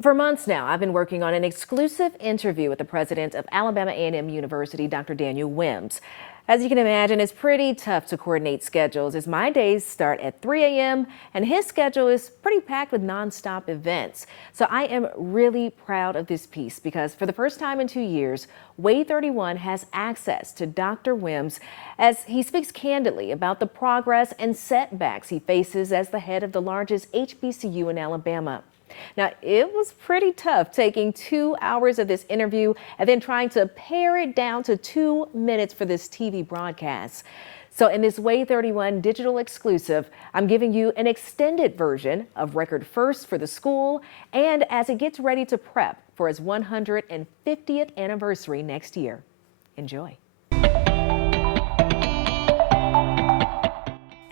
For months now, I've been working on an exclusive interview with the president of Alabama A&M University, Dr. Daniel Wims. As you can imagine, it's pretty tough to coordinate schedules as my days start at 3 a.m. and his schedule is pretty packed with nonstop events. So I am really proud of this piece because for the first time in 2 years, Way 31 has access to Dr. Wims as he speaks candidly about the progress and setbacks he faces as the head of the largest HBCU in Alabama. Now, it was pretty tough taking 2 hours of this interview and then trying to pare it down to 2 minutes for this TV broadcast. So in this Way 31 digital exclusive, I'm giving you an extended version of record first for the school and as it gets ready to prep for its 150th anniversary next year. Enjoy.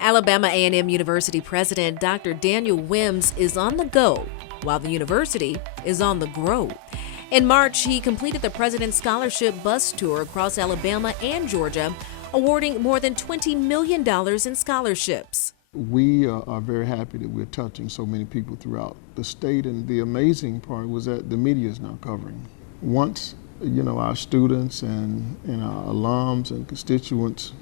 Alabama A&M University President Dr. Daniel Wims is on the go, while the university is on the grow. In March, he completed the President's Scholarship Bus Tour across Alabama and Georgia, awarding more than $20 million in scholarships. We are very happy that we're touching so many people throughout the state, and the amazing part was that the media is now covering. Once, our students and our alums and constituents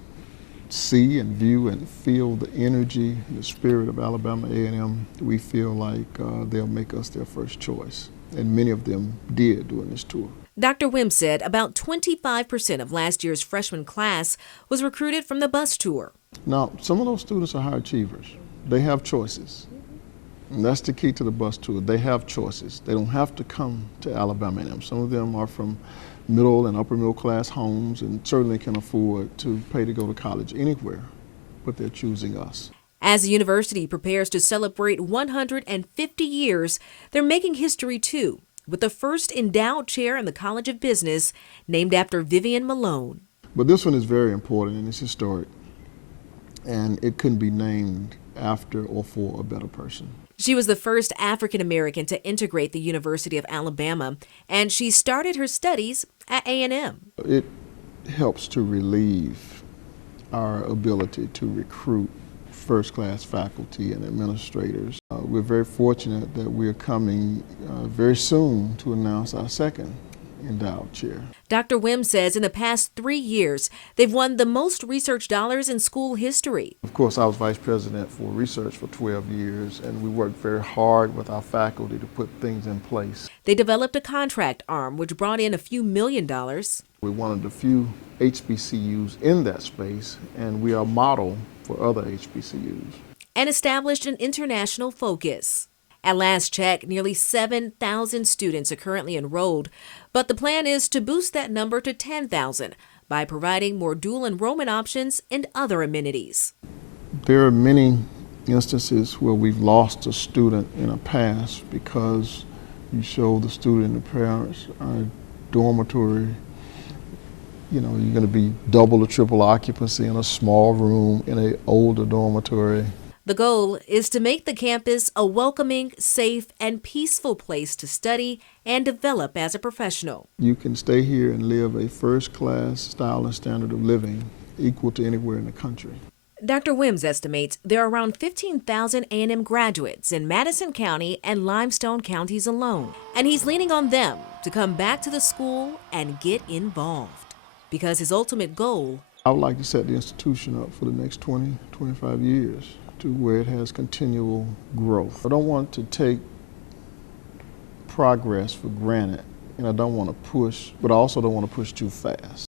see and view and feel the energy, the spirit of Alabama A&M, we feel like they'll make us their first choice. And many of them did during this tour. Dr. Wims said about 25% of last year's freshman class was recruited from the bus tour. Now, some of those students are high achievers. They have choices. And that's the key to the bus tour. They have choices. They don't have to come to Alabama A&M. Some of them are from middle and upper middle class homes and certainly can afford to pay to go to college anywhere, but they're choosing us. As the university prepares to celebrate 150 years, they're making history too, with the first endowed chair in the College of Business named after Vivian Malone. But this one is very important and it's historic, and it couldn't be named after or for a better person. She was the first African American to integrate the University of Alabama, and she started her studies at A&M. It helps to relieve our ability to recruit first-class faculty and administrators. We're very fortunate that we're coming very soon to announce our second endowed chair. Dr. Wims says in the past 3 years, they've won the most research dollars in school history. Of course, I was vice president for research for 12 years, and we worked very hard with our faculty to put things in place. They developed a contract arm, which brought in a few $1 million. We're one of the few HBCUs in that space, and we are a model for other HBCUs. And established an international focus. At last check, nearly 7,000 students are currently enrolled, but the plan is to boost that number to 10,000 by providing more dual enrollment options and other amenities. There are many instances where we've lost a student in the past because you show the student and the parents our dormitory. You're going to be double or triple occupancy in a small room in an older dormitory. The goal is to make the campus a welcoming, safe, and peaceful place to study and develop as a professional. You can stay here and live a first-class style and standard of living equal to anywhere in the country. Dr. Wims estimates there are around 15,000 A&M graduates in Madison County and Limestone counties alone, and he's leaning on them to come back to the school and get involved. Because his ultimate goal, I would like to set the institution up for the next 20, 25 years to where it has continual growth. I don't want to take progress for granted, and I don't want to push, but I also don't want to push too fast.